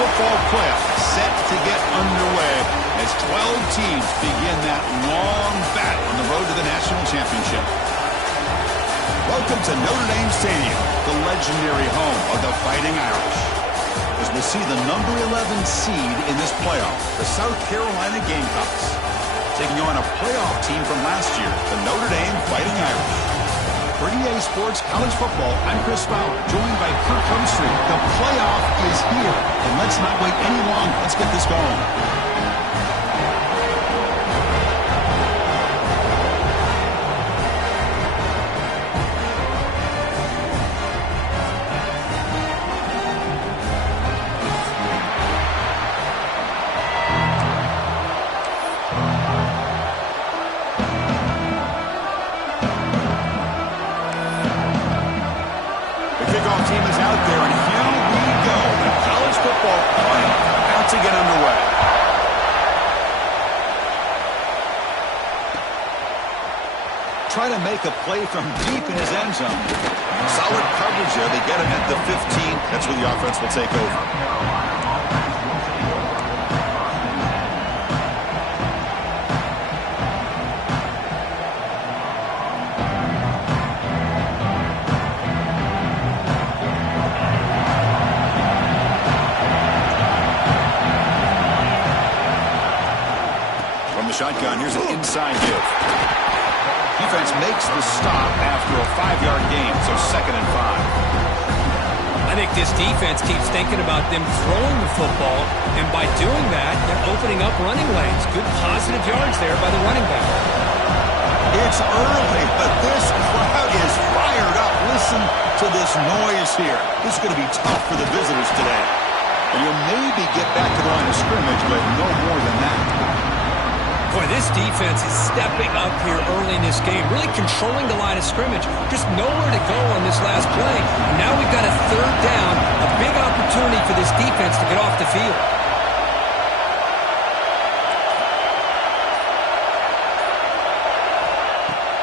football playoffs set to get underway as 12 teams begin that long battle on the road to the national championship. Welcome to Notre Dame Stadium, the legendary home of the Fighting Irish. As we see the number 11 seed in this playoff, the South Carolina Gamecocks, taking on a playoff team from last year, the Notre Dame Fighting Irish. For EA Sports College Football, I'm Chris Fowler, joined by Kirk Herbstreit. The playoff is here, and let's not wait any longer. Let's get this going. Team is out there, and here we go. The college football playoff about to get underway. Try to make a play from deep in his end zone. Solid coverage there. They get him at the 15. That's where the offense will take over. Shotgun, here's an inside give. Defense makes the stop after a 5-yard gain, so 2nd and 5. I think this defense keeps thinking about them throwing the football, and by doing that, they're opening up running lanes. Good positive yards there by the running back. It's early, but this crowd is fired up. Listen to this noise here. This is going to be tough for the visitors today. And you'll maybe get back to the line of scrimmage, but no more than that. Boy, this defense is stepping up here early in this game, really controlling the line of scrimmage. Just nowhere to go on this last play. And now we've got a 3rd down, a big opportunity for this defense to get off the field.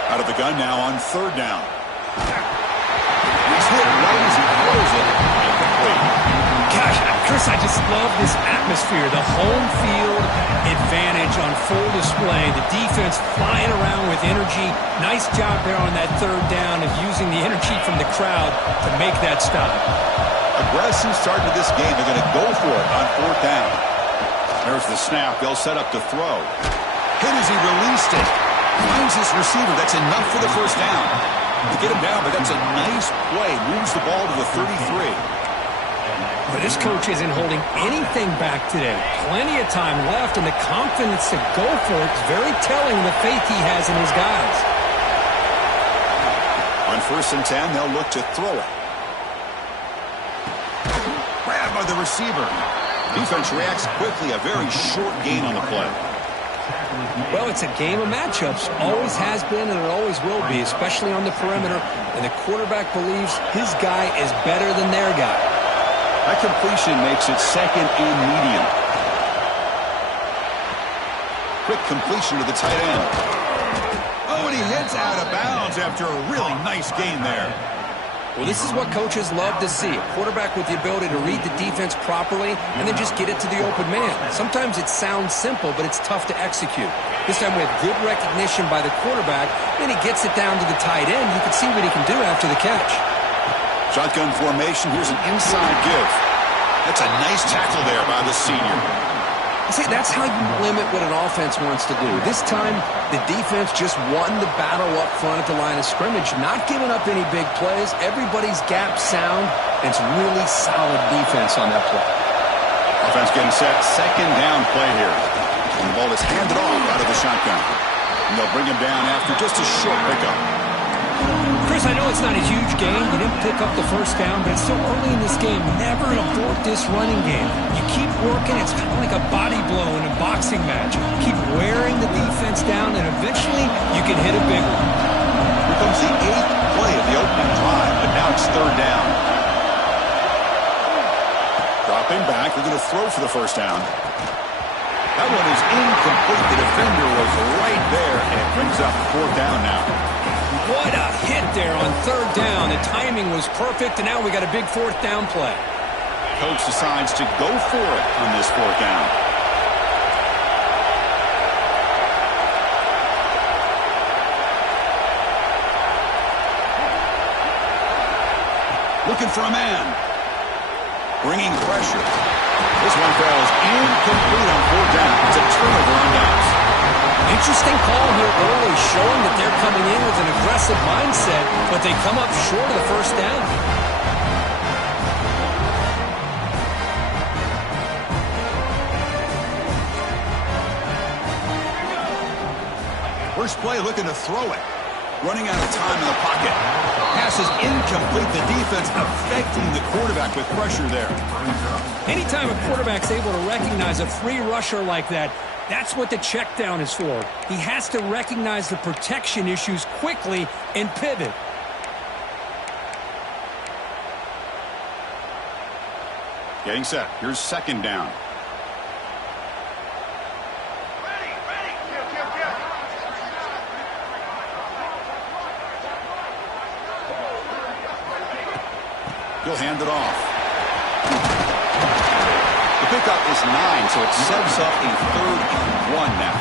Out of the gun now on 3rd down. He's hit right as he throws it. Incomplete. Gosh, Chris, I just love this atmosphere. The home field advantage on full display. The defense flying around with energy. Nice job there on that 3rd down of using the energy from the crowd to make that stop. Aggressive start to this game. They're going to go for it on 4th down. There's the snap. They'll set up to throw. Hit as he released it. Finds his receiver. That's enough for the 1st down. To get him down, but that's a nice play. Moves the ball to the 33. But this coach isn't holding anything back today. Plenty of time left, and the confidence to go for it is very telling the faith he has in his guys. On 1st and 10, they'll look to throw it. Grabbed by the receiver. Defense reacts quickly. A very short gain on the play. Well, it's a game of matchups. Always has been, and it always will be, especially on the perimeter. And the quarterback believes his guy is better than their guy. That completion makes it 2nd and medium. Quick completion to the tight end. Oh, and he hits out of bounds after a really nice gain there. Well, this is what coaches love to see. A quarterback with the ability to read the defense properly and then just get it to the open man. Sometimes it sounds simple, but it's tough to execute. This time we have good recognition by the quarterback. Then he gets it down to the tight end. You can see what he can do after the catch. Shotgun formation. Here's an inside give. That's a nice tackle there by the senior. See, that's how you limit what an offense wants to do. This time, the defense just won the battle up front at the line of scrimmage, not giving up any big plays. Everybody's gap sound, and it's really solid defense on that play. Offense getting set. 2nd down play here. And the ball is handed off out of the shotgun. And they'll bring him down after just a short pickup. Chris, I know it's not a huge game. You didn't pick up the 1st down, but it's so early in this game. Never abort this running game. You keep working. It's kind of like a body blow in a boxing match. Keep wearing the defense down, and eventually you can hit a big one. Here comes the 8th play of the opening drive, but now it's 3rd down. Dropping back. They're going to throw for the 1st down. That one is incomplete. The defender was right there, and it brings up 4th down now. What a hit there on 3rd down. The timing was perfect, and now we got a big 4th down play. coach decides to go for it on this fourth down. Looking for a man. Bringing pressure. This one falls incomplete on fourth down. It's a turnover on downs. Interesting call here early, showing that they're coming in with an aggressive mindset, but they come up short of the first down. First play looking to throw it. Running out of time in the pocket. Pass is incomplete. The defense affecting the quarterback with pressure there. Anytime a quarterback's able to recognize a free rusher like that, that's what the check down is for. He has to recognize the protection issues quickly and pivot. Getting set. Here's second down. He'll hand it off. The pickup is 9, so it sets up a 3rd and 1 now.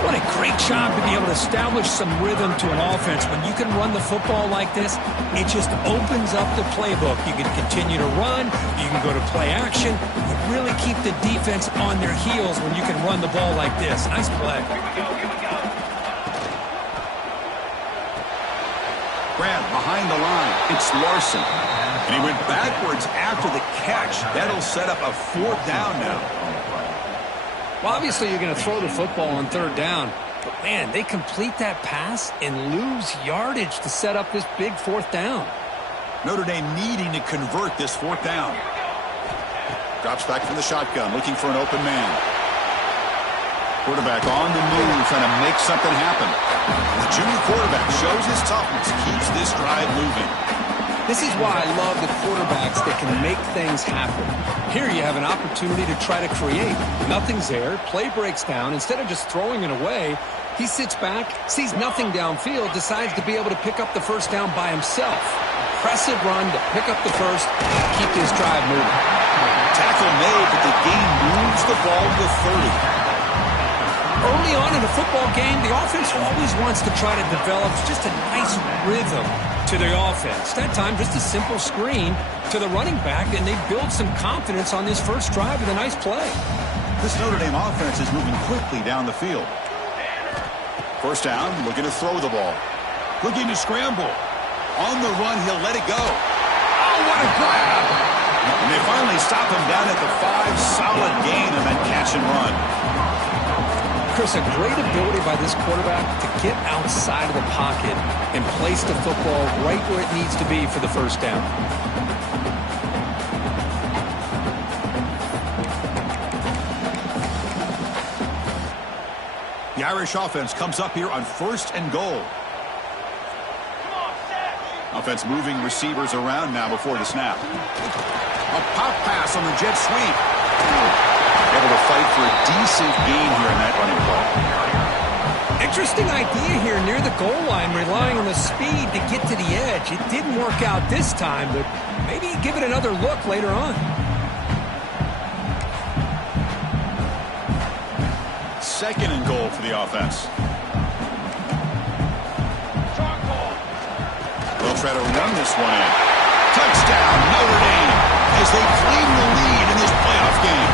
What a great job to be able to establish some rhythm to an offense. When you can run the football like this, it just opens up the playbook. You can continue to run. You can go to play action. You really keep the defense on their heels when you can run the ball like this. Nice play. Grab behind the line. It's Larson. And he went backwards after the catch. That'll set up a 4th down now. Well, obviously you're going to throw the football on 3rd down. But, man, they complete that pass and lose yardage to set up this big 4th down. Notre Dame needing to convert this 4th down. Drops back from the shotgun, looking for an open man. Quarterback on the move, trying to make something happen. The junior quarterback shows his toughness, keeps this drive moving. This is why I love the quarterbacks that can make things happen. Here you have an opportunity to try to create. Nothing's there. Play breaks down. Instead of just throwing it away, he sits back, sees nothing downfield, decides to be able to pick up the first down by himself. Impressive run to pick up the first, keep this drive moving. Tackle made, but the game moves the ball to the 30. Early on in a football game, the offense always wants to try to develop just a nice rhythm to the offense. That time, just a simple screen to the running back, and they build some confidence on this first drive with a nice play. This Notre Dame offense is moving quickly down the field. First down, looking to throw the ball. Looking to scramble. On the run, he'll let it go. Oh, what a grab! And they finally stop him down at the 5. Solid gain on that catch and run. Chris, a great ability by this quarterback to get outside of the pocket and place the football right where it needs to be for the first down. The Irish offense comes up here on 1st and goal. Offense moving receivers around now before the snap. A pop pass on the jet sweep. Able to fight for a decent gain here in that running play. Interesting idea here near the goal line, relying on the speed to get to the edge. It didn't work out this time, but maybe give it another look later on. Second and goal for the offense. They'll try to run this one in. Touchdown, Notre Dame, as they claim the lead in this playoff game.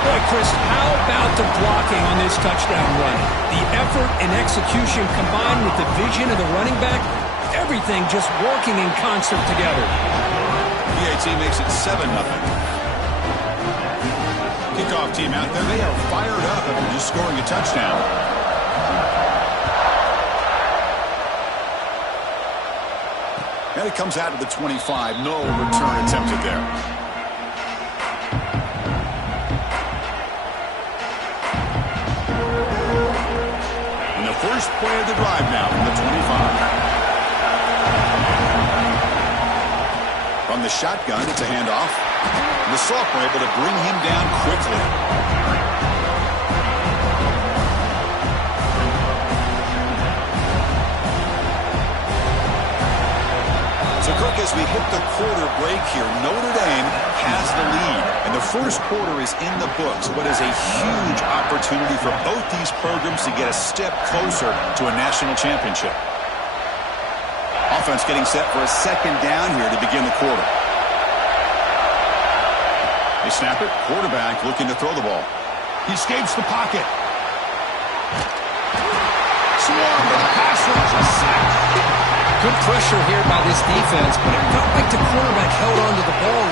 Boy, Chris, how about the blocking on this touchdown run? The effort and execution combined with the vision of the running back, everything just working in concert together. PAT makes it 7-0. Kickoff team out there, they are fired up after just scoring a touchdown. And it comes out of the 25. No return attempted there. And the first play of the drive now from the 25. From the shotgun, it's a handoff. And the sophomore able to bring him down quickly. So, Kirk, as we hit the quarter break here, Notre Dame has the lead, and the first quarter is in the books. What is a huge opportunity for both these programs to get a step closer to a national championship. Offense getting set for a second down here to begin the quarter. They snap it. Quarterback looking to throw the ball. He escapes the pocket. Swarm with a pass rush, a sack. Good pressure here by this defense, but it felt like the quarterback held on to the ball.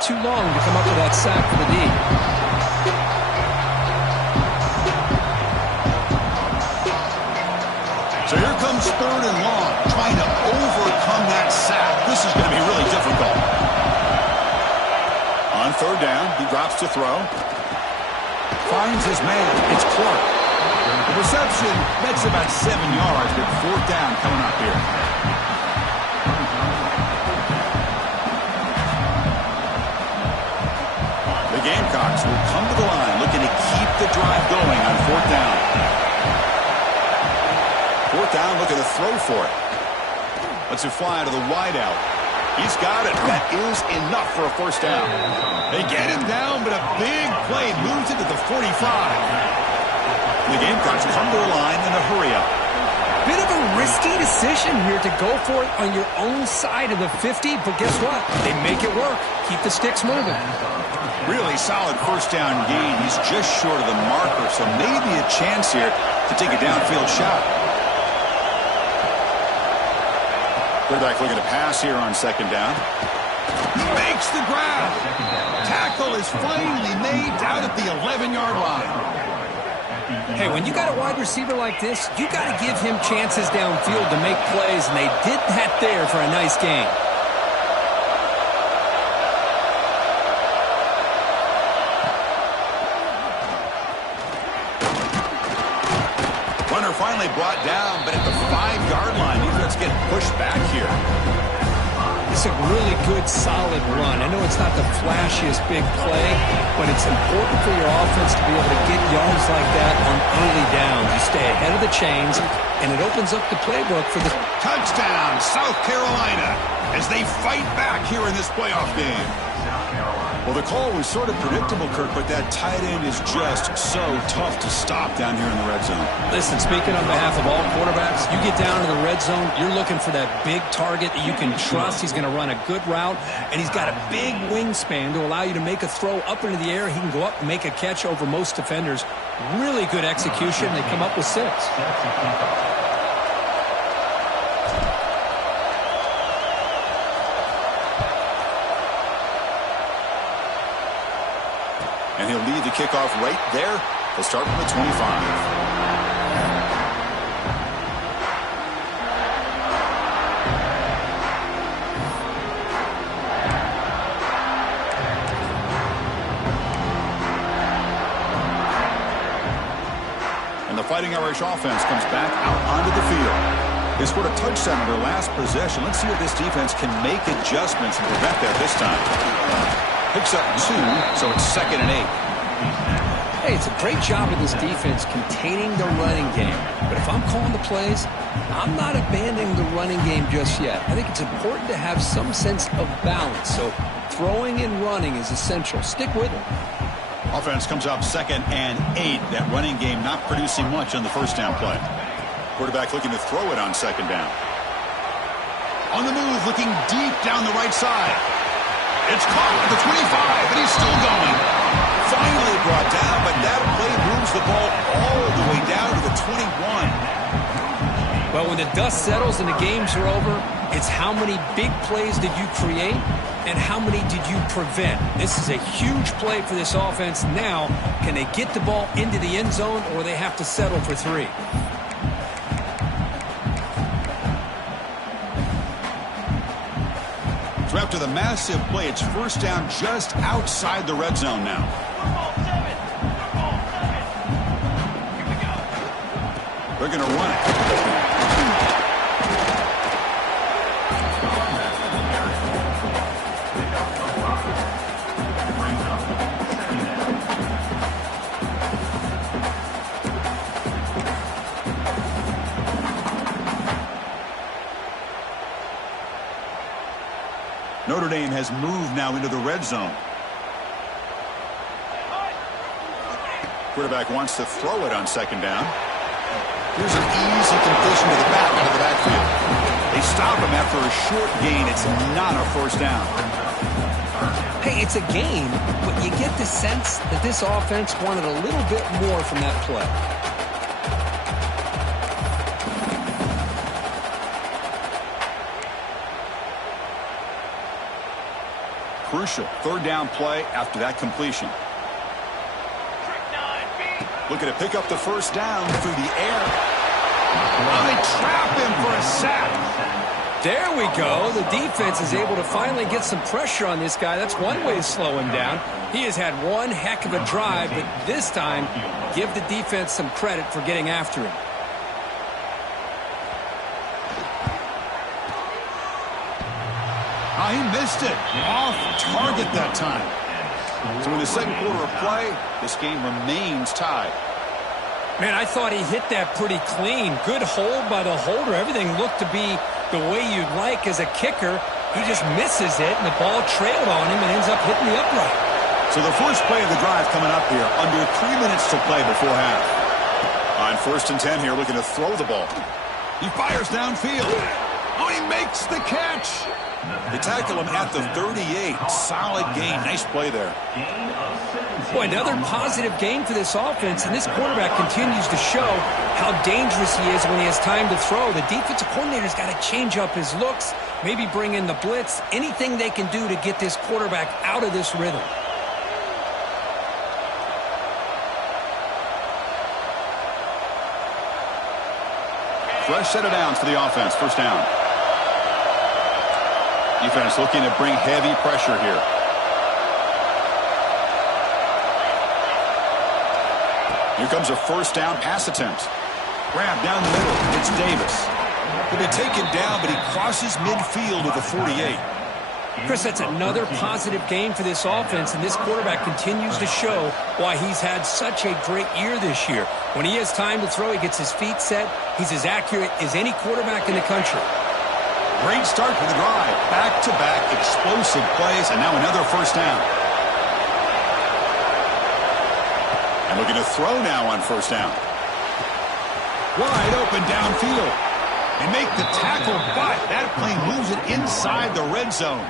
Too long to come up with that sack for the D. So here comes third and long, trying to overcome that sack. This is going to be really difficult. On third down, he drops to throw. Finds his man. It's Clark. The reception makes about 7 yards, but fourth down coming up here. The Gamecocks will come to the line, looking to keep the drive going on fourth down. Fourth down, looking to throw for it. Lets it fly to the wideout. He's got it. That is enough for a first down. They get him down, but a big play moves it to the 45. The Gamecocks come to the line in a hurry-up. Bit of a risky decision here to go for it on your own side of the 50, but guess what? They make it work. Keep the sticks moving. Really solid first down gain. He's just short of the marker, so maybe a chance here to take a downfield shot. Quarterback looking to pass here on second down. He makes the grab. Tackle is finally made down at the 11-yard line. Hey, when you got a wide receiver like this, you got to give him chances downfield to make plays, and they did that there for a nice gain. Runner finally brought down, but at the 5-yard line, defense getting pushed back here. It's a really good, solid run. I know it's not the flashiest big play, but it's important for your offense to be able to get yards like that on early downs. You stay ahead of the chains, and it opens up the playbook for the touchdown, South Carolina, as they fight back here in this playoff game. Well, the call was sort of predictable, Kirk, but that tight end is just so tough to stop down here in the red zone. Listen, speaking on behalf of all quarterbacks, you get down to the red zone, you're looking for that big target that you can trust. He's going to run a good route, and he's got a big wingspan to allow you to make a throw up into the air. He can go up and make a catch over most defenders. Really good execution. They come up with 6. And he'll lead the kickoff right there. They'll start from the 25. And the Fighting Irish offense comes back out onto the field. They scored a touchdown on their last possession. Let's see if this defense can make adjustments and prevent that this time. Picks up 2, so it's 2nd and 8. Hey, it's a great job of this defense containing the running game. But if I'm calling the plays, I'm not abandoning the running game just yet. I think it's important to have some sense of balance. So throwing and running is essential. Stick with it. Offense comes up 2nd and 8. That running game not producing much on the first down play. Quarterback looking to throw it on 2nd down. On the move, looking deep down the right side. It's caught at the 25, and he's still going. Finally brought down, but that play moves the ball all the way down to the 21. Well, when the dust settles and the games are over, it's how many big plays did you create and how many did you prevent. This is a huge play for this offense. Now, can they get the ball into the end zone, or they have to settle for 3? So after the massive play, it's first down just outside the red zone now. They're going to run it. Notre Dame has moved now into the red zone. Quarterback wants to throw it on second down. Here's an easy completion to the back into the backfield. They stop him after a short gain. It's not a first down. Hey, it's a gain, but you get the sense that this offense wanted a little bit more from that play. Crucial third down play after that completion. Looking to pick up the first down through the air. Oh, they trap him for a sack. There we go. The defense is able to finally get some pressure on this guy. That's one way to slow him down. He has had one heck of a drive, but this time, give the defense some credit for getting after him. Oh, he missed it. Off target that time. So in the second quarter of play, this game remains tied. Man, I thought he hit that pretty clean. Good hold by the holder. Everything looked to be the way you'd like as a kicker. He just misses it, and the ball trailed on him and ends up hitting the upright. So the first play of the drive coming up here. Under 3 minutes to play before half. On 1st and 10 here, looking to throw the ball. He fires downfield. Oh, he makes the catch. They tackle him at the 38. Solid gain. Nice play there. Boy, another positive game for this offense, and this quarterback continues to show how dangerous he is when he has time to throw. The defensive coordinator's got to change up his looks, maybe bring in the blitz, anything they can do to get this quarterback out of this rhythm. Fresh set of downs for the offense. First down. Defense looking to bring heavy pressure here. Here comes a first down pass attempt. Grab down the middle. It's Davis. He'll be taken down, but he crosses midfield with a 48. Chris, that's another positive game for this offense, and this quarterback continues to show why he's had such a great year this year. When he has time to throw, he gets his feet set. He's as accurate as any quarterback in the country. Great start for the drive. Back-to-back explosive plays, and now another first down. And looking to throw now on first down. Wide open downfield. They make the tackle, but that plane moves it inside the red zone.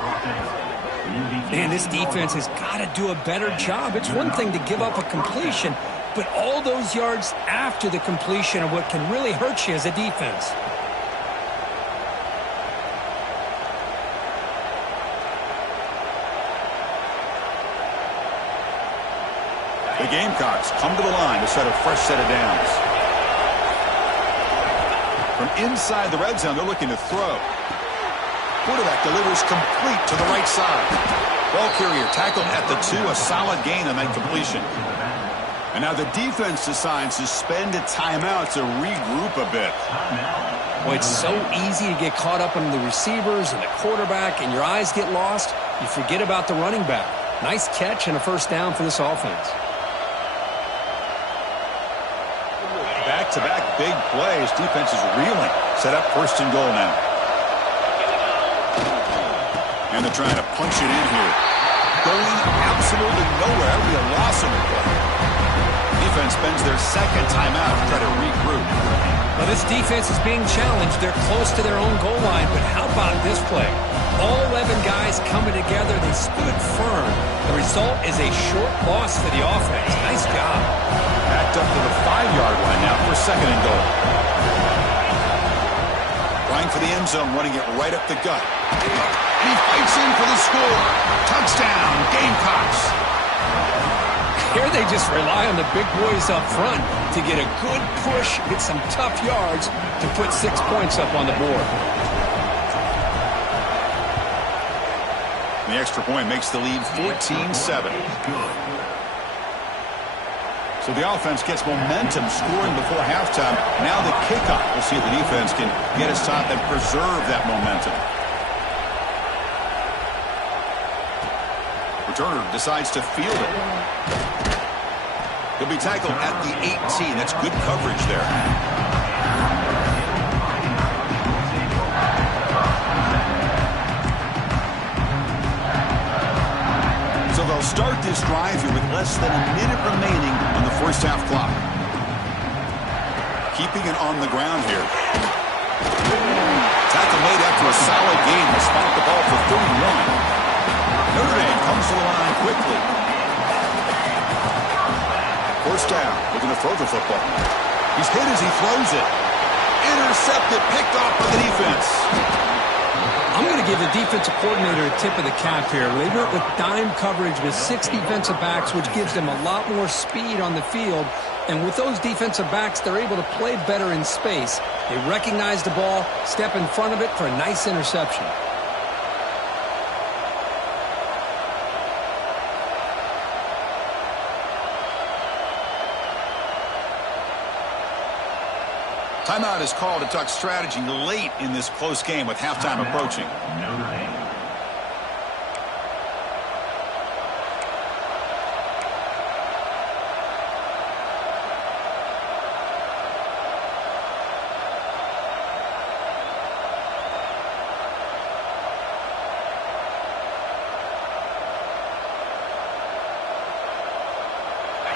Man, this defense has got to do a better job. It's one thing to give up a completion, but all those yards after the completion are what can really hurt you as a defense. The Gamecocks come to the line to set a fresh set of downs. From inside the red zone, they're looking to throw. Quarterback delivers complete to the right side. Ball carrier tackled at the 2, a solid gain on that completion. And now the defense decides to spend a timeout to regroup a bit. Well, it's so easy to get caught up in the receivers and the quarterback, and your eyes get lost. You forget about the running back. Nice catch and a first down for this offense. Back-to-back big plays. Defense is reeling. Set up 1st and goal now. And they're trying to punch it in here. Going absolutely nowhere. That'll be a loss on the play. Defense spends their second timeout to try to regroup. Well, this defense is being challenged. They're close to their own goal line, but how about this play? All 11 guys coming together. They stood firm. The result is a short loss for the offense. Nice job. Backed up to the 5-yard line now for 2nd and goal. Going for the end zone, running it right up the gut. He fights in for the score. Touchdown, Gamecocks. Here they just rely on the big boys up front to get a good push, get some tough yards to put 6 points up on the board. And the extra point makes the lead 14-7. So the offense gets momentum scoring before halftime. Now the kickoff. We'll see if the defense can get a stop and preserve that momentum. Returner decides to field it. He'll be tackled at the 18. That's good coverage there. So they'll start this drive here with less than a minute remaining on the first half clock. Keeping it on the ground here. Tackle made after a solid gain. They spot the ball for 31. Notre Dame comes to the line quickly. First down, looking to throw the football. He's hit as he throws it. Intercepted, picked off by the defense. I'm going to give the defensive coordinator a tip of the cap here. They work with dime coverage with 6 defensive backs, which gives them a lot more speed on the field. And with those defensive backs, they're able to play better in space. They recognize the ball, step in front of it for a nice interception. Timeout is called to talk strategy late in this close game with halftime approaching.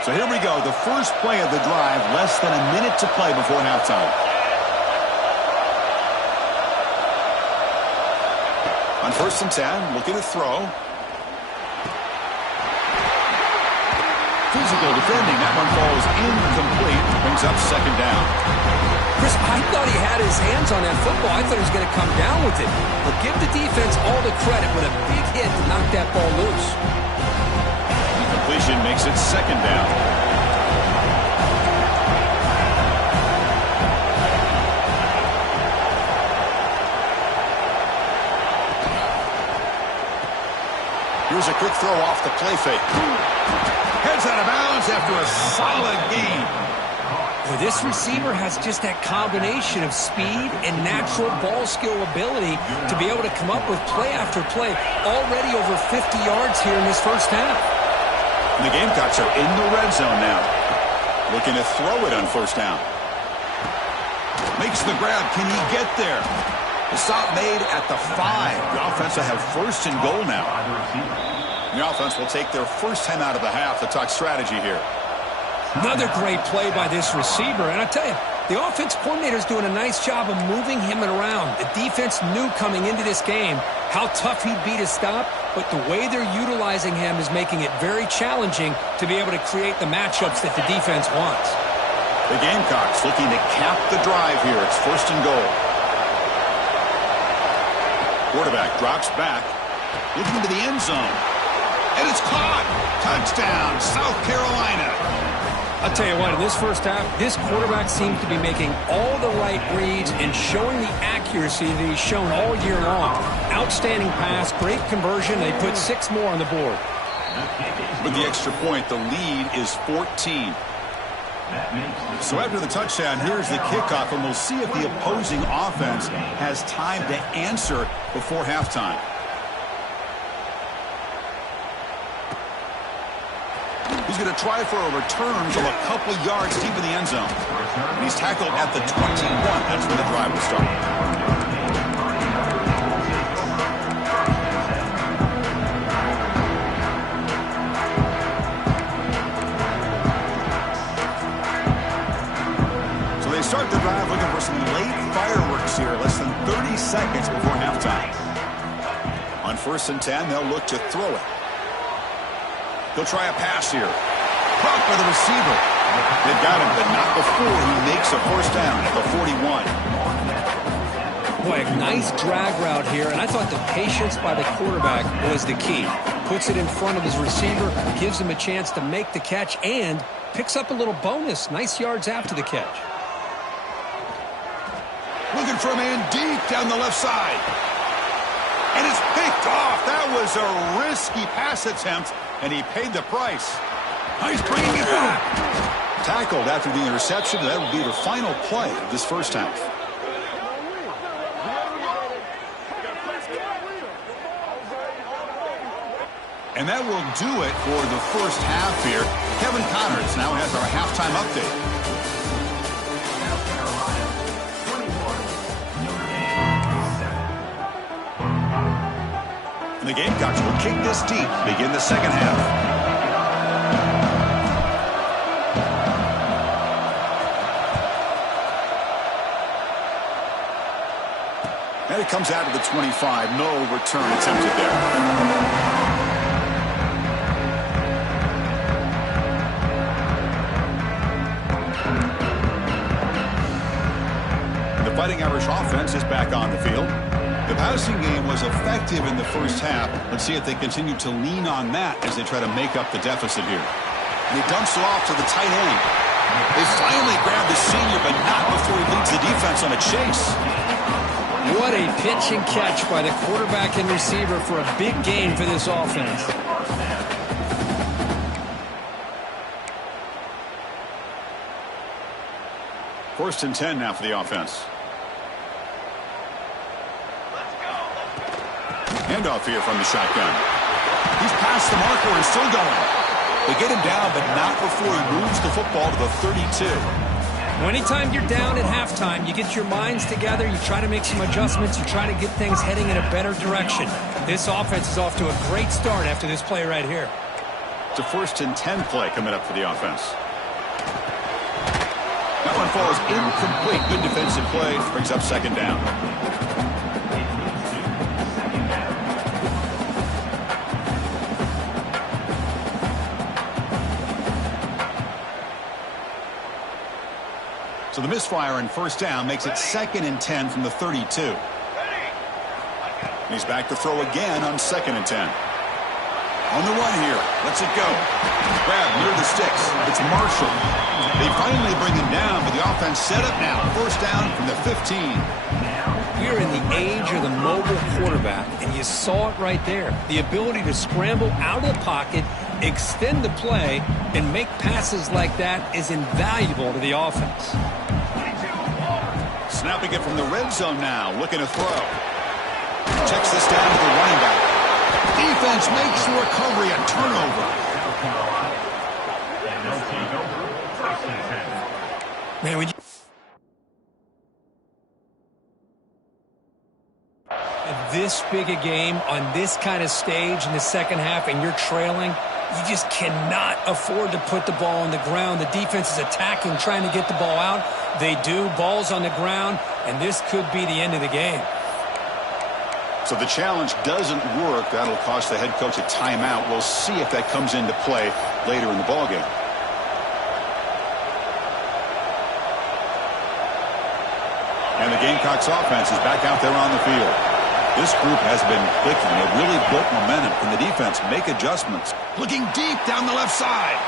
So here we go, the first play of the drive, less than a minute to play before halftime. On 1st and 10, looking to throw. Physical defending, that one falls incomplete, brings up 2nd down. Chris, I thought he had his hands on that football. I thought he was going to come down with it. But give the defense all the credit with a big hit to knock that ball loose. Completion makes it 2nd down. Here's a quick throw off the play fake. Heads out of bounds after a solid gain. Well, this receiver has just that combination of speed and natural ball skill ability to be able to come up with play after play. Already over 50 yards here in this first half. And the Gamecocks are in the red zone now. Looking to throw it on 1st down. Makes the grab. Can he get there? The stop made at the 5. The offense will have 1st and goal now. The offense will take their first time out of the half to talk strategy here. Another great play by this receiver. And I tell you, the offense coordinator is doing a nice job of moving him around. The defense knew coming into this game how tough he'd be to stop, but the way they're utilizing him is making it very challenging to be able to create the matchups that the defense wants. The Gamecocks looking to cap the drive here. It's 1st and goal. Quarterback drops back, looking to the end zone. And it's caught. Touchdown, South Carolina. I'll tell you what, in this first half, this quarterback seems to be making all the right reads and showing the accuracy that he's shown all year long. Outstanding pass, great conversion. They put 6 more on the board. With the extra point, the lead is 14. So after the touchdown, here's the kickoff, and we'll see if the opposing offense has time to answer before halftime. He's going to try for a return from a couple yards deep in the end zone. And he's tackled at the 21. That's where the drive will start. So they start the drive looking for some late fireworks here, less than 30 seconds before halftime. On 1st and 10, they'll look to throw it. He'll try a pass here. Caught by the receiver. They've got him, but not before he makes a 1st down at the 41. Boy, a nice drag route here, and I thought the patience by the quarterback was the key. Puts it in front of his receiver, gives him a chance to make the catch, and picks up a little bonus. Nice yards after the catch. Looking for a man deep down the left side. And it's picked off. That was a risky pass attempt, and he paid the price. He's bringing it back. Tackled after the interception. That will be the final play of this first half. And that will do it for the first half here. Kevin Connors now has our halftime update. And the Gamecocks will kick this deep to begin the second half. And it comes out of the 25. No return attempted there. The Fighting Irish offense is back on the field. The passing game was effective in the first half. Let's see if they continue to lean on that as they try to make up the deficit here. And he dumps it off to the tight end. They finally grab the senior, but not before he leads the defense on a chase. What a pitch and catch by the quarterback and receiver for a big gain for this offense. First and 10 now for the offense. Handoff here from the shotgun. He's past the marker and still going. They get him down, but not before he moves the football to the 32. Anytime you're down at halftime, you get your minds together, you try to make some adjustments, you try to get things heading in a better direction. This offense is off to a great start after this play right here. It's a first and 10 play coming up for the offense. That one falls incomplete. Good defensive play. Brings up second down. So the misfire in first down makes it second and 10 from the 32. He's back to throw again on second and 10. On the run here. Lets it go. Grab near the sticks. It's Marshall. They finally bring him down, but the offense set up now. First down from the 15. We're in the age of the mobile quarterback, and you saw it right there. The ability to scramble out of the pocket, extend the play, and make passes like that is invaluable to the offense. Snapping it from the red zone now, looking to throw. Checks this down to the running back. Defense makes the recovery, a turnover. Man, when you this big a game on this kind of stage in the second half and you're trailing, you just cannot afford to put the ball on the ground. The defense is attacking, trying to get the ball out. They do. Ball's on the ground, and this could be the end of the game. So the challenge doesn't work. That'll cost the head coach a timeout. We'll see if that comes into play later in the ballgame. And the Gamecocks offense is back out there on the field. This group has been clicking. It really built momentum. Can the defense make adjustments? Looking deep down the left side.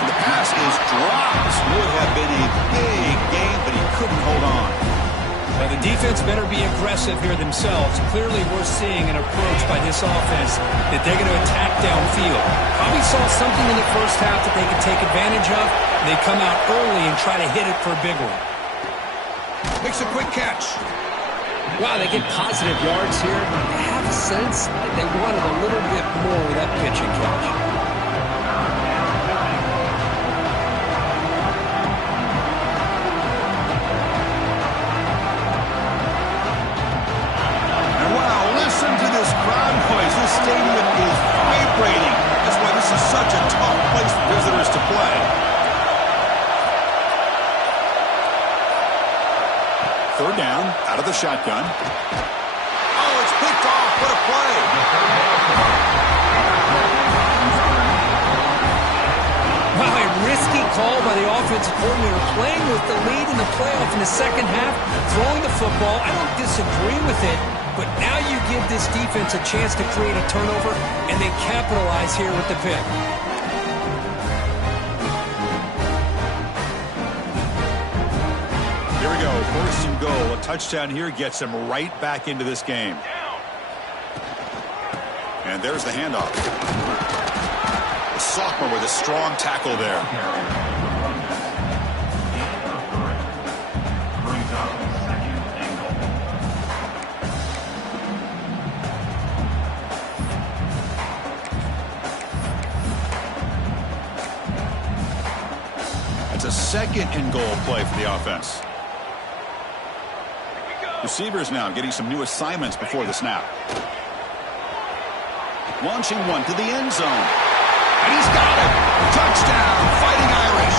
And the pass is dropped. Would have been a big game, but he couldn't hold on. Well, the defense better be aggressive here themselves. Clearly, we're seeing an approach by this offense that they're going to attack downfield. Probably saw something in the first half that they could take advantage of. They come out early and try to hit it for a big one. Makes a quick catch. Wow, they get positive yards here. I have a sense that they wanted a little bit more with that pitch and catch. This stadium is vibrating. That's why this is such a tough place for visitors to play. Third down, out of the shotgun. Oh, it's picked off. What a play. Wow, a risky call by the offensive coordinator, playing with the lead in the playoff in the second half, throwing the football. I don't disagree with it. But now you give this defense a chance to create a turnover, and they capitalize here with the pick. Here we go, first and goal. A touchdown here gets them right back into this game. And there's the handoff. A sophomore with a strong tackle there. It's a second and goal play for the offense. Receivers now getting some new assignments before the snap. Launching one to the end zone. And he's got it. Touchdown, Fighting Irish.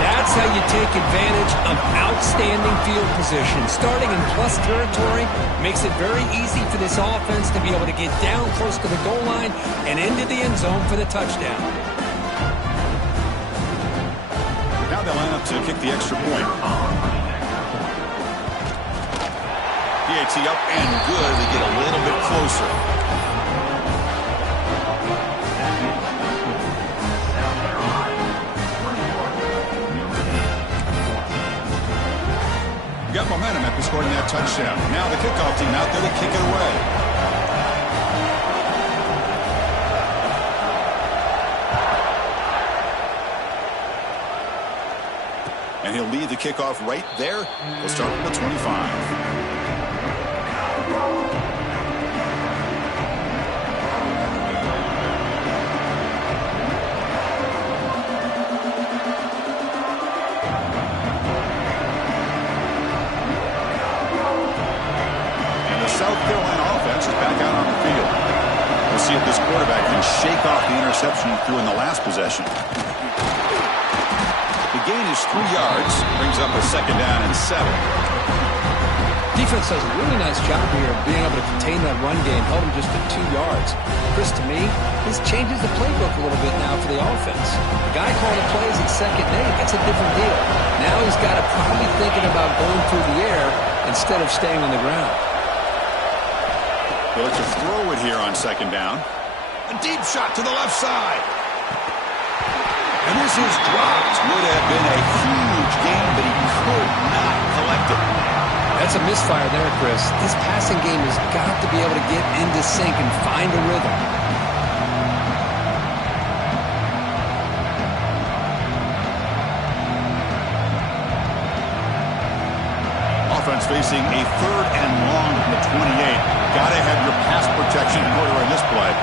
That's how you take advantage of outstanding field position. Starting in plus territory makes it very easy for this offense to be able to get down close to the goal line and into the end zone for the touchdown. Now they line up to kick the extra point. PAT up and good. They get a little bit closer. Got momentum after scoring that touchdown. Now the kickoff team out there to kick it away. And he'll lead the kickoff right there. He'll start from the 25. South Carolina offense is back out on the field. We'll see if this quarterback can shake off the interception he threw in the last possession. The gain is 3 yards, brings up a second down and 7. Defense does a really nice job here of being able to contain that run game, held him just at 2 yards. Chris, to me, this changes the playbook a little bit now for the offense. The guy calling the plays at 2nd and 8, that's a different deal. Now he's got to probably thinking about going through the air instead of staying on the ground. They look to throw it here on 2nd down. A deep shot to the left side. And this is dropped. Would have been a huge gain, but he could not collect it. That's a misfire there, Chris. This passing game has got to be able to get into sync and find a rhythm. Offense facing a 3rd and long from the 28. Got to have your pass protection in order in this play.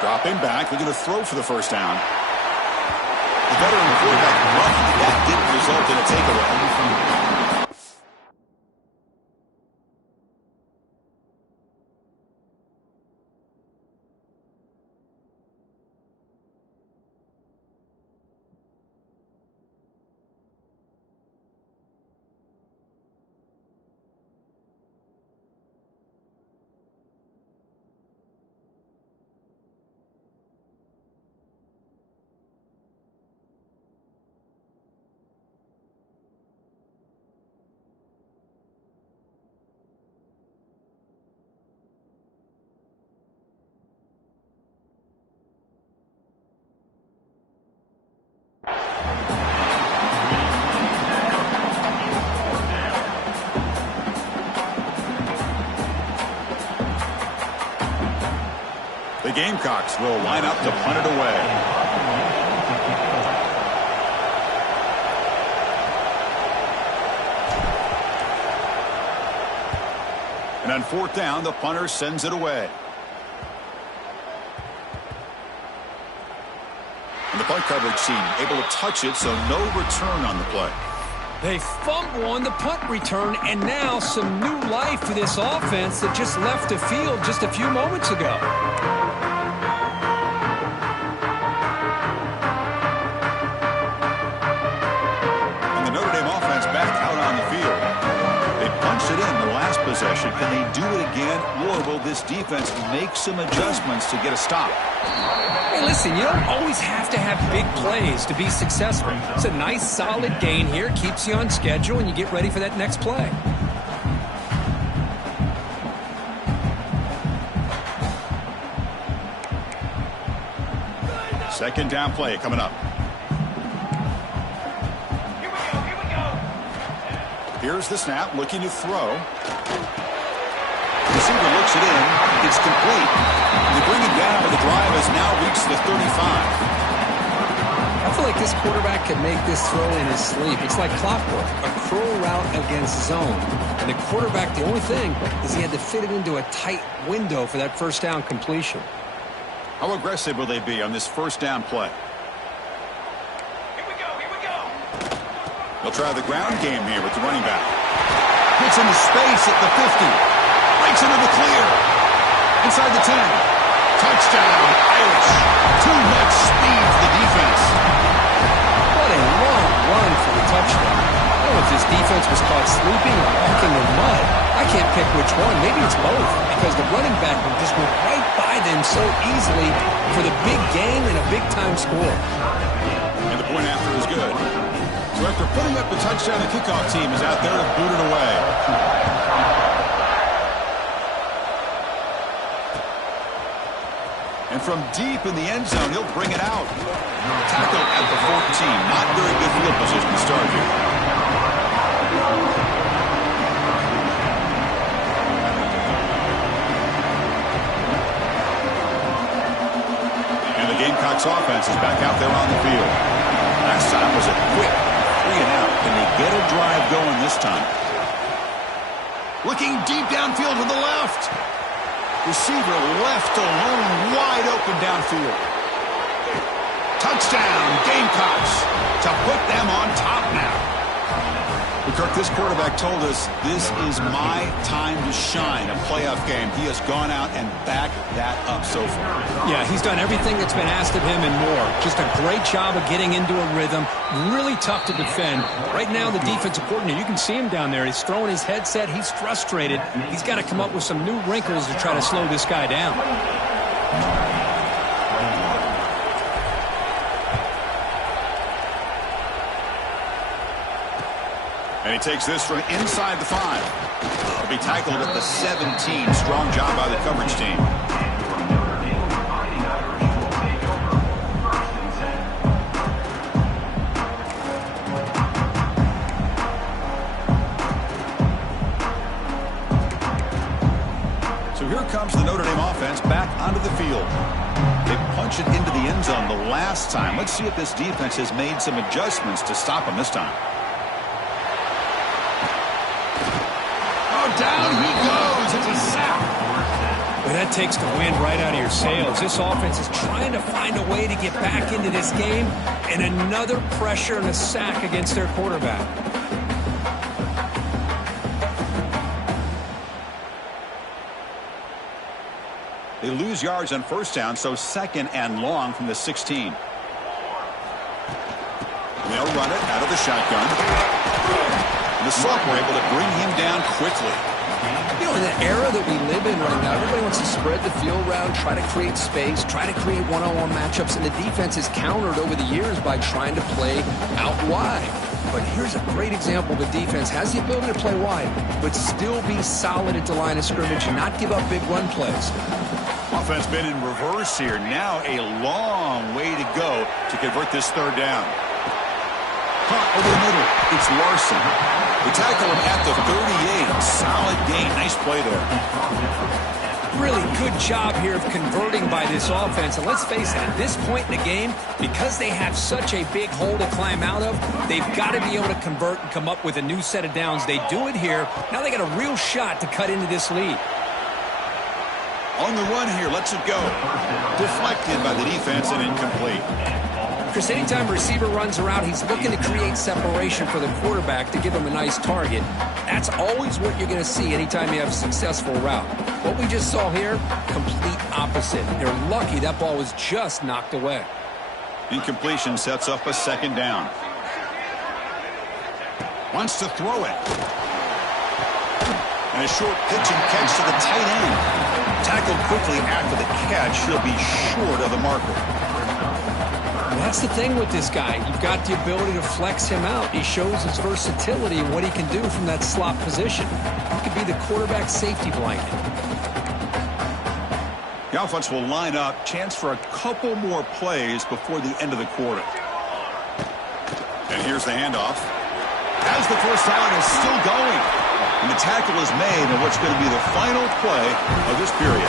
Dropping back, they're going to throw for the first down. The veteran quarterback lucky that didn't result in a takeaway. The Gamecocks will line up to punt it away. And on 4th down, the punter sends it away. And the punt coverage team able to touch it, so no return on the play. They fumble on the punt return, and now some new life for this offense that just left the field just a few moments ago. And the Notre Dame offense back out on the field. They punched it in the last possession. Can they do it again, or will this defense make some adjustments to get a stop? Hey, listen, you don't always have to have big plays to be successful. It's a nice, solid gain here. Keeps you on schedule, and you get ready for that next play. Second down play coming up. Here's the snap, looking to throw. Receiver looks it in. It's complete. They bring it down, but the drive has now reached the 35. I feel like this quarterback could make this throw in his sleep. It's like clockwork, a curl route against zone. And the quarterback, the only thing is he had to fit it into a tight window for that first down completion. How aggressive will they be on this first down play? Here we go. They'll try the ground game here with the running back. Gets into space at the 50. Breaks into the clear. Inside the 10. Touchdown, Irish. Too much speed for the defense. What a long run for the touchdown. I don't know if this defense was caught sleeping or walking in mud. I can't pick which one. Maybe it's both, because the running back just went right by them so easily for the big gain and a big-time score. And the point after is good. So after putting up the touchdown, the kickoff team is out there to boot it away. And from deep in the end zone, he'll bring it out. Tackle at the 14. Not very good field position to start here. And the Gamecocks offense is back out there on the field. Last time was a quick 3 and out. Can they get a drive going this time? Looking deep downfield to the left. Receiver left alone, wide open downfield. Touchdown, Gamecocks, to put them on top now. Kirk, this quarterback told us this is my time to shine, a playoff game. He has gone out and backed that up so far. Yeah, he's done everything that's been asked of him and more. Just a great job of getting into a rhythm. Really tough to defend. Right now, the defensive coordinator, you can see him down there. He's throwing his headset. He's frustrated. He's got to come up with some new wrinkles to try to slow this guy down. And he takes this from inside the 5. He'll be tackled at the 17. Strong job by the coverage team. So here comes the Notre Dame offense back onto the field. They punch it into the end zone the last time. Let's see if this defense has made some adjustments to stop him this time. Down he goes. It's a sack. Well, that takes the wind right out of your sails. This offense is trying to find a way to get back into this game, and another pressure and a sack against their quarterback. They lose yards on first down, so second and long from the 16. They'll run it out of the shotgun. The sophomore able to bring him down quickly. You know, in the era that we live in right now, everybody wants to spread the field around, try to create space, try to create one-on-one matchups, and the defense is countered over the years by trying to play out wide. But here's a great example. The defense has the ability to play wide, but still be solid at the line of scrimmage and not give up big run plays. Offense been in reverse here. Now a long way to go to convert this third down. Caught over the middle. It's Larson. They tackle him at the 38. Solid gain. Nice play there. Really good job here of converting by this offense. And let's face it, at this point in the game, because they have such a big hole to climb out of, they've got to be able to convert and come up with a new set of downs. They do it here. Now they got a real shot to cut into this lead. On the run here, lets it go. Deflected by the defense and incomplete. Chris, anytime a receiver runs a route, he's looking to create separation for the quarterback to give him a nice target. That's always what you're going to see anytime you have a successful route. What we just saw here, complete opposite. They're lucky that ball was just knocked away. Incompletion sets up a second down. Wants to throw it. And a short pitch and catch to the tight end. Tackled quickly after the catch. He'll be short of the marker. That's the thing with this guy. You've got the ability to flex him out. He shows his versatility and what he can do from that slot position. He could be the quarterback safety blanket. The offense will line up. Chance for a couple more plays before the end of the quarter. And here's the handoff. As the first down is still going. And the tackle is made on what's going to be the final play of this period.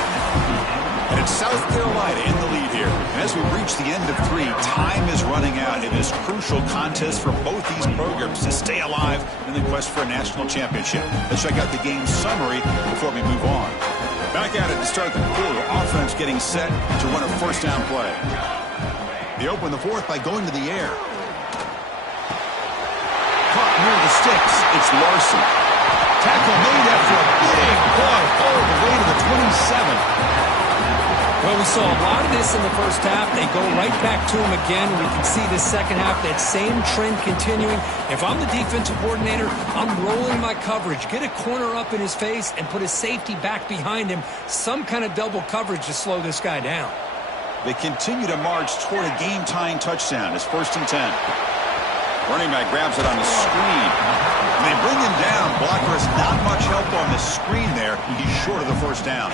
And it's South Carolina in the lead here. And as we reach the end of 3, time is running out in this crucial contest for both these programs to stay alive in the quest for a national championship. Let's check out the game summary before we move on. Back at it to start the quarter. Offense getting set to run a first down play. They open the fourth by going to the air. Caught near the sticks. It's Larson. Tackle made after a big play all the way to the 27. Well, we saw a lot of this in the first half. They go right back to him again. We can see the second half, that same trend continuing. If I'm the defensive coordinator, I'm rolling my coverage. Get a corner up in his face and put his safety back behind him. Some kind of double coverage to slow this guy down. They continue to march toward a game-tying touchdown. It's 1st and 10. Running back grabs it on the screen. They bring him down. Blocker has not much help on the screen there. He's short of the first down.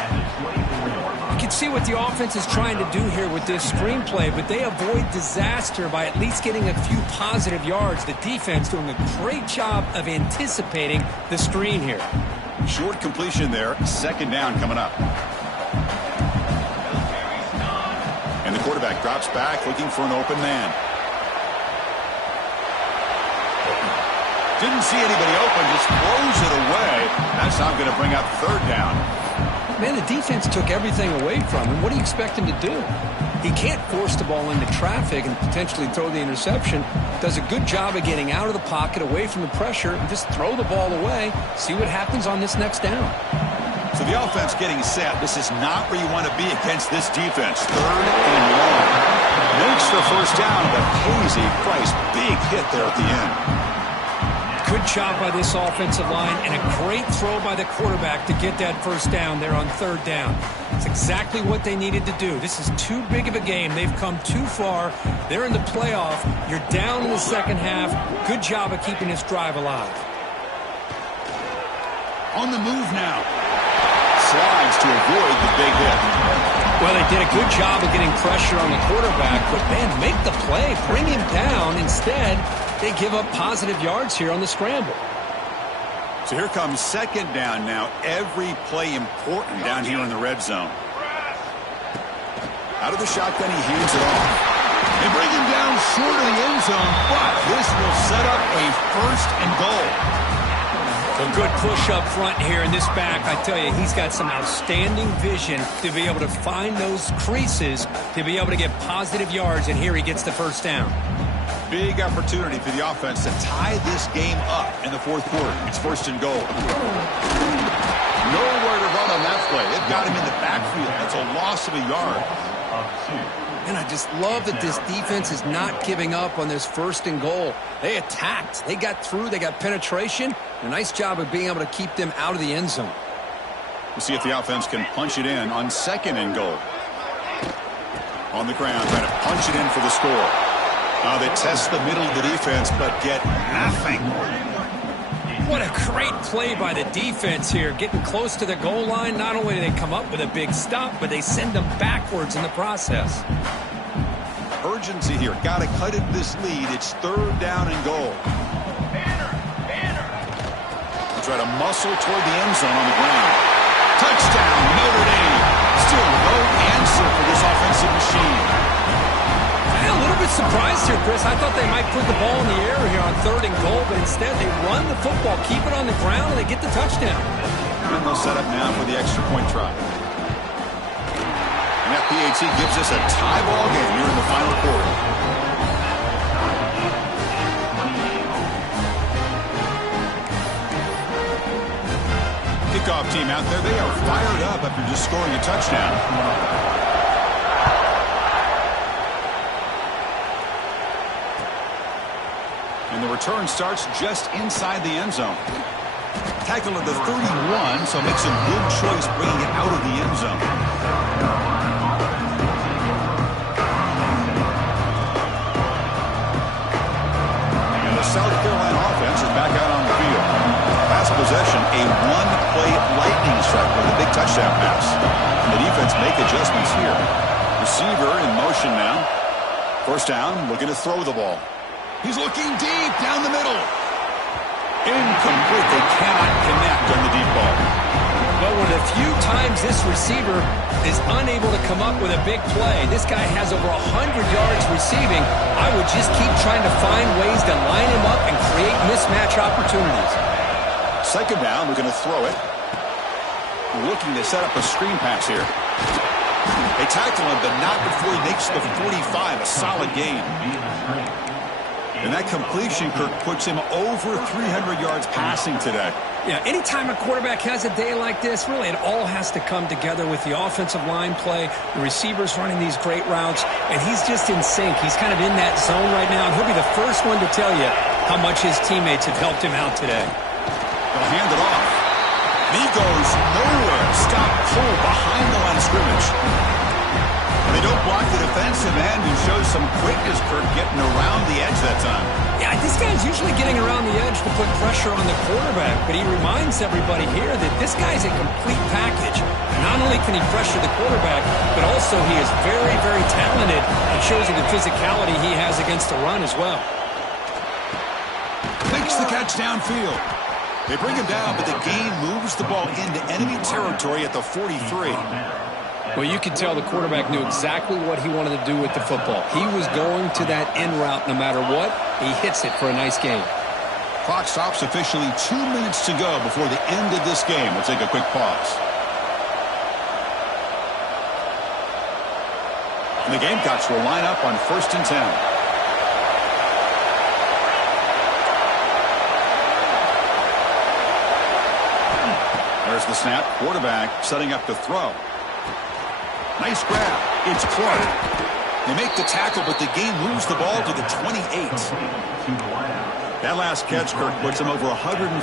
You can see what the offense is trying to do here with this screenplay, but they avoid disaster by at least getting a few positive yards. The defense doing a great job of anticipating the screen here. Short completion there. 2nd down coming up. And the quarterback drops back looking for an open man. Didn't see anybody open, just throws it away. That's not going to bring up 3rd down. Man, the defense took everything away from him. What do you expect him to do? He can't force the ball into traffic and potentially throw the interception. Does a good job of getting out of the pocket, away from the pressure, and just throw the ball away. See what happens on this next down. So the offense getting set. This is not where you want to be against this defense. 3rd and long. Makes the first down, but Hazy Price, big hit there at the end. Good job by this offensive line and a great throw by the quarterback to get that first down there on 3rd down. It's exactly what they needed to do. This is too big of a game. They've come too far. They're in the playoff. You're down in the second half. Good job of keeping this drive alive. On the move now. Slides to avoid the big hit. Well, they did a good job of getting pressure on the quarterback, but, man, make the play. Bring him down. Instead, they give up positive yards here on the scramble. So here comes 2nd down now. Every play important down here in the red zone. Out of the shotgun, he hands it off. They bring him down short of the end zone, but this will set up a 1st and goal. A good push up front here in this back. I tell you, he's got some outstanding vision to be able to find those creases, to be able to get positive yards, and here he gets the first down. Big opportunity for the offense to tie this game up in the 4th quarter. It's 1st and goal. Nowhere to run on that play. They've got him in the backfield. That's a loss of a yard. And I just love that this defense is not giving up on this 1st and goal. They attacked. They got through. They got penetration. A nice job of being able to keep them out of the end zone. We'll see if the offense can punch it in on 2nd and goal. On the ground, trying to punch it in for the score. Now they test the middle of the defense, but get nothing. What a great play by the defense here. Getting close to the goal line, not only do they come up with a big stop, but they send them backwards in the process. Urgency here. Got to cut it this lead. It's 3rd down and goal. Try to muscle toward the end zone on the ground. Touchdown, Notre Dame. Still no answer for this offensive machine. A little bit surprised here, Chris. I thought they might put the ball in the air here on 3rd and goal, but instead they run the football, keep it on the ground, and they get the touchdown. And they'll set up now for the extra point try. And that PAT gives us a tie ball game here in the final quarter. Kickoff team out there. They are fired up after just scoring a touchdown. And the return starts just inside the end zone. Tackle at the 31, so makes a good choice bringing it out of the end zone. And the South Carolina offense is back out on the field. Pass possession, a one-play lightning strike with a big touchdown pass. The defense make adjustments here. Receiver in motion now. First down, looking to throw the ball. He's looking deep down the middle. Incomplete. They cannot connect on the deep ball. But one of the few times this receiver is unable to come up with a big play. This guy has over 100 yards receiving. I would just keep trying to find ways to line him up and create mismatch opportunities. Second down, we're going to throw it. Looking to set up a screen pass here. They tackle him, but not before he makes the 45, a solid gain. And that completion, Kirk, puts him over 300 yards passing today. Yeah, anytime a quarterback has a day like this, really it all has to come together with the offensive line play, the receivers running these great routes, and he's just in sync. He's kind of in that zone right now, and he'll be the first one to tell you how much his teammates have helped him out today. They'll hand it off. And he goes nowhere. Stop cold behind the line of scrimmage. They don't block the defensive end and show some quickness, Kirk, getting around the edge that time. Yeah, this guy's usually getting around the edge to put pressure on the quarterback, but he reminds everybody here that this guy's a complete package. Not only can he pressure the quarterback, but also he is very, very talented and shows you the physicality he has against the run as well. Makes the catch downfield. They bring him down, but the gain moves the ball into enemy territory at the 43. Well, you could tell the quarterback knew exactly what he wanted to do with the football. He was going to that end route no matter what. He hits it for a nice gain. Clock stops officially 2 minutes to go before the end of this game. We'll take a quick pause. And the Gamecocks will line up on 1st and 10. There's the snap. Quarterback setting up to throw. Nice grab. It's Clark. They make the tackle, but the game moves the ball to the 28. That last catch, Kirk, puts him over 150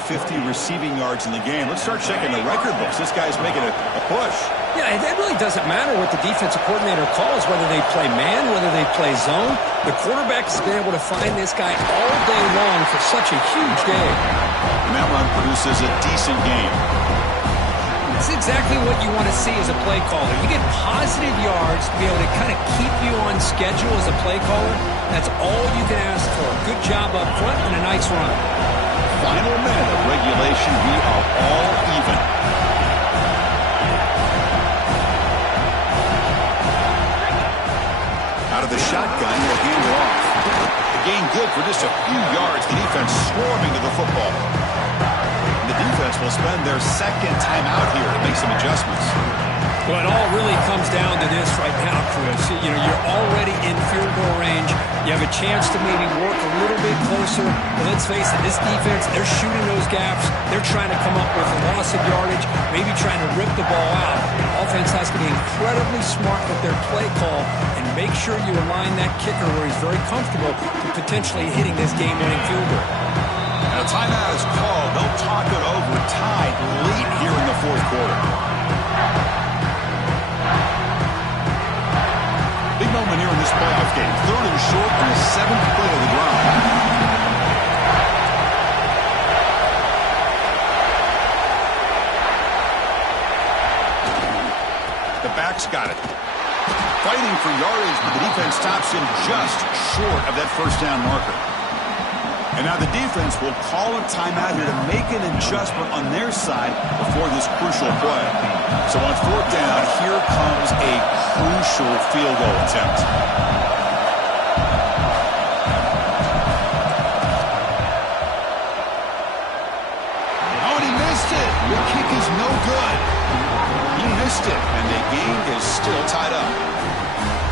receiving yards in the game. Let's start checking the record books. This guy's making a push. Yeah, it really doesn't matter what the defensive coordinator calls, whether they play man, whether they play zone. The quarterback has been able to find this guy all day long for such a huge gain. And that run produces a decent game. It's exactly what you want to see as a play caller. You get positive yards to be able to kind of keep you on schedule as a play caller. That's all you can ask for. Good job up front and a nice run. Final minute of regulation. We are all even. Out of the shotgun, he'll hand it off. The gain good for just a few yards. The defense swarming to the football. The defense will spend their second time out here to make some adjustments. Well, it all really comes down to this right now, Chris. You know, you're already in field goal range. You have a chance to maybe work a little bit closer. But let's face it, this defense, they're shooting those gaps. They're trying to come up with a loss of yardage, maybe trying to rip the ball out. Offense has to be incredibly smart with their play call and make sure you align that kicker where he's very comfortable to potentially hitting this game-winning field goal. And a timeout is called. They'll talk it over, tied late here in the 4th quarter. Big moment here in this playoff game. 3rd and short on the 7th play of the ground. The back's got it. Fighting for yardage, but the defense stops him just short of that first down marker. And now the defense will call a timeout here to make an adjustment on their side before this crucial play. So on 4th down, here comes a crucial field goal attempt. Oh, and he missed it. The kick is no good. He missed it, and the game is still tied up.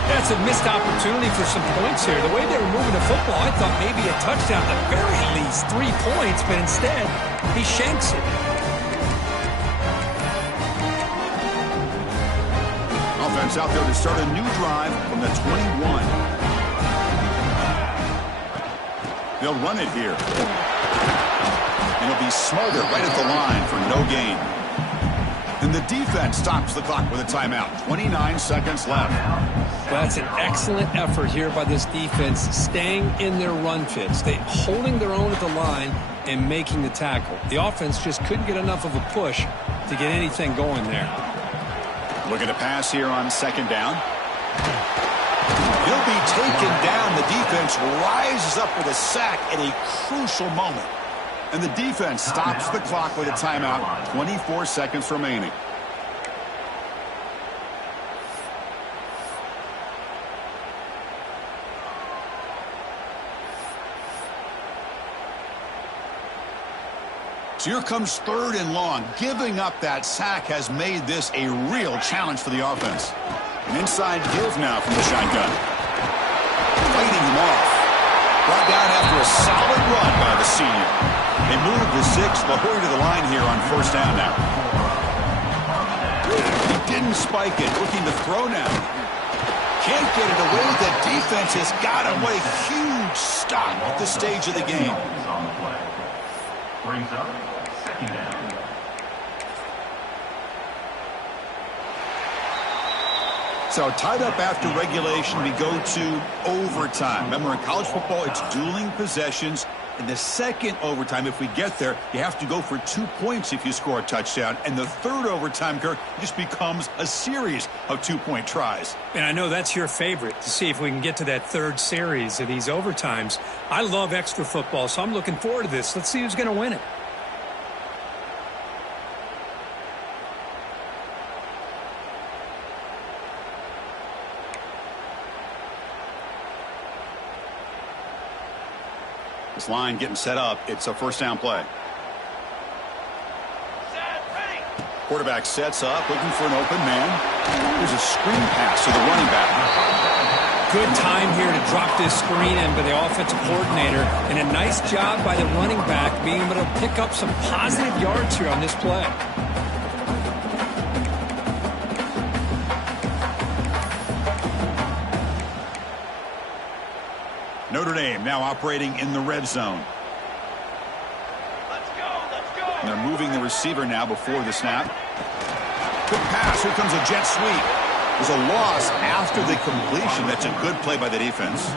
That's a missed opportunity for some points here. The way they were moving the football, I thought maybe a touchdown, at the very least 3 points, but instead, he shanks it. Offense out there to start a new drive from the 21. They'll run it here. And it'll be Smarter right at the line for no gain. And the defense stops the clock with a timeout. 29 seconds left. Well, that's an excellent effort here by this defense, staying in their run fits. They holding their own at the line and making the tackle. The offense just couldn't get enough of a push to get anything going there. Looking to pass here on second down. He'll be taken down. The defense rises up with a sack at a crucial moment. And the defense stops the clock with a timeout. 24 seconds remaining. So here comes third and long. Giving up that sack has made this a real challenge for the offense. An inside give now from the shotgun. Fighting him off. Brought down after a solid run by the senior. They move the 6, LaHoya to the line here on first down now. He didn't spike it. Looking to throw now. Can't get it away. The defense has got him. What a huge stop at this stage of the game. Brings up second down. So tied up after regulation, we go to overtime. Remember, in college football, it's dueling possessions. In the second overtime, if we get there, you have to go for 2 points if you score a touchdown. And the third overtime, Kirk, just becomes a series of 2-point tries. And I know that's your favorite, to see if we can get to that third series of these overtimes. I love extra football, so I'm looking forward to this. Let's see who's going to win it. This line getting set up. It's a first down play. Set, ready. Quarterback sets up, looking for an open man. There's a screen pass to the running back. Good time here to drop this screen in by the offensive coordinator, and a nice job by the running back being able to pick up some positive yards here on this play. Notre Dame now operating in the red zone. Let's go, let's go. And they're moving the receiver now before the snap. Good pass. Here comes a jet sweep. There's a loss after the completion. That's a good play by the defense.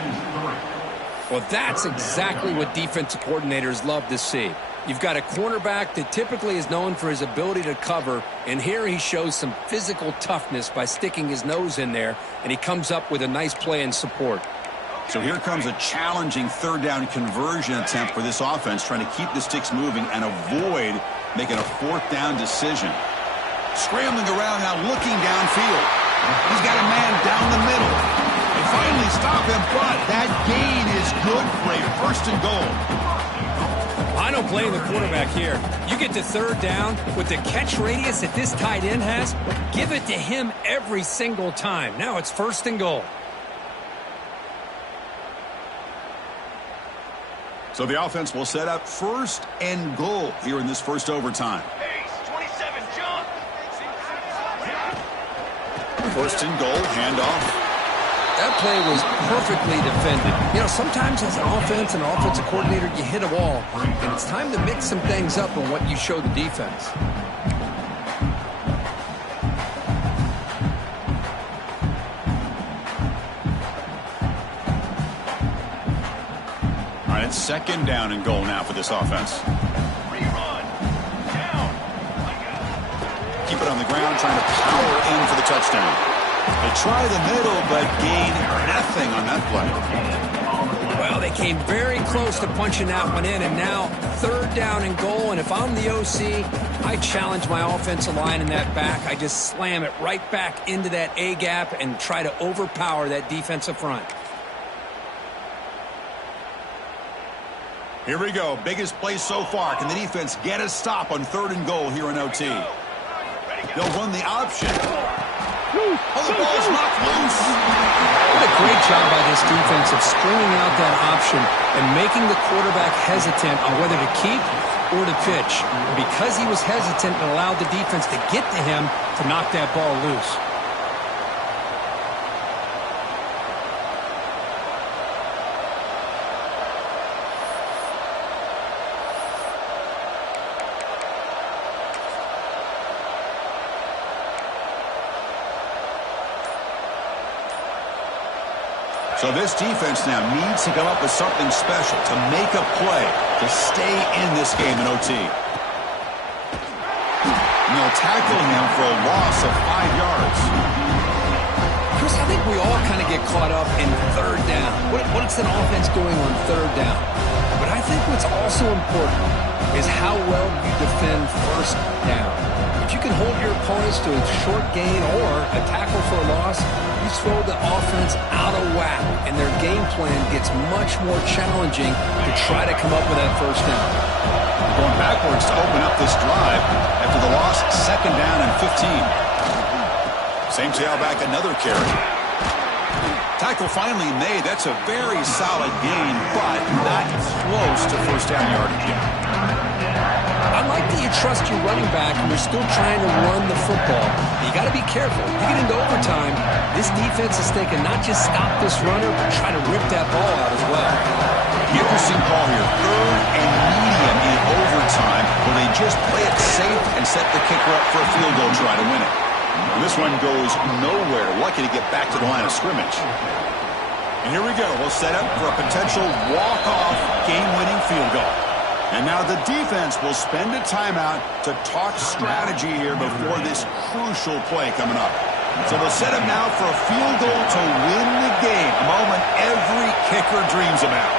Well, that's exactly what defensive coordinators love to see. You've got a cornerback that typically is known for his ability to cover, and here he shows some physical toughness by sticking his nose in there, and he comes up with a nice play in support. So here comes a challenging third down conversion attempt for this offense, trying to keep the sticks moving and avoid making a fourth down decision. Scrambling around now, looking downfield. He's got a man down the middle. They finally stop him, but that gain is good for a first and goal. I don't blame the quarterback here. You get to third down with the catch radius that this tight end has, give it to him every single time. Now it's first and goal. So the offense will set up first and goal here in this first overtime. Pace, 27, jump. First and goal, handoff. That play was perfectly defended. You know, sometimes as an offense and an offensive coordinator, you hit a wall, and it's time to mix some things up on what you show the defense. All right, it's second down and goal now for this offense. Rerun. Down. Keep it on the ground, trying to power in for the touchdown. They try the middle, but gain nothing on that play. Well, they came very close to punching that one in, and now third down and goal. And if I'm the OC, I challenge my offensive line in that back. I just slam it right back into that A-gap and try to overpower that defensive front. Here we go. Biggest play so far. Can the defense get a stop on third and goal here in OT? They'll run the option. Oh, the ball's knocked loose. What a great job by this defense of stringing out that option and making the quarterback hesitant on whether to keep or to pitch. Because he was hesitant, it allowed the defense to get to him to knock that ball loose. So this defense now needs to come up with something special to make a play to stay in this game in OT. And they'll tackle him for a loss of 5 yards. Chris, I think we all kind of get caught up in third down. What's an offense doing on third down? But I think what's also important is how well you defend first down. If you can hold your opponents to a short gain or a tackle for a loss, you throw the offense out of whack, and their game plan gets much more challenging to try to come up with that first down. Going backwards to open up this drive after the loss, 2nd down and 15. Same tailback, another carry. Tackle finally made. That's a very solid gain, but not close to first down yardage yet. I like that you trust your running back and you're still trying to run the football. You got to be careful. You get into overtime, this defense is thinking not just stop this runner, but try to rip that ball out as well. Interesting call here. 3rd and medium in overtime, where they just play it safe and set the kicker up for a field goal try to win it. And this one goes nowhere. Lucky to get back to the line of scrimmage. And here we go. We'll set up for a potential walk-off game-winning field goal. And now the defense will spend a timeout to talk strategy here before this crucial play coming up. So they'll set up now for a field goal to win the game, a moment every kicker dreams about.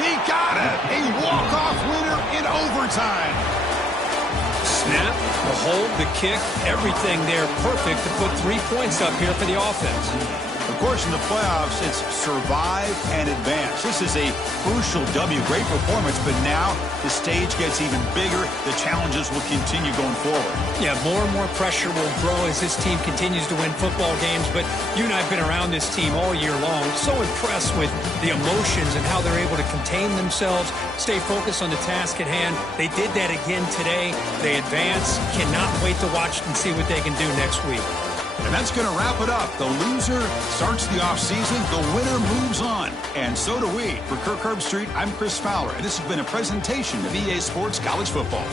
He got it! A walk-off winner in overtime. Snap, the hold, the kick, everything there perfect to put 3 points up here for the offense. Of course, in the playoffs, it's survive and advance. This is a crucial W. Great performance, but now the stage gets even bigger. The challenges will continue going forward. Yeah, more and more pressure will grow as this team continues to win football games, but you and I have been around this team all year long. So impressed with the emotions and how they're able to contain themselves, stay focused on the task at hand. They did that again today. They advance. Cannot wait to watch and see what they can do next week. And that's going to wrap it up. The loser starts the offseason. The winner moves on. And so do we. For Kirk Herbstreit, I'm Chris Fowler. And this has been a presentation of EA Sports College Football.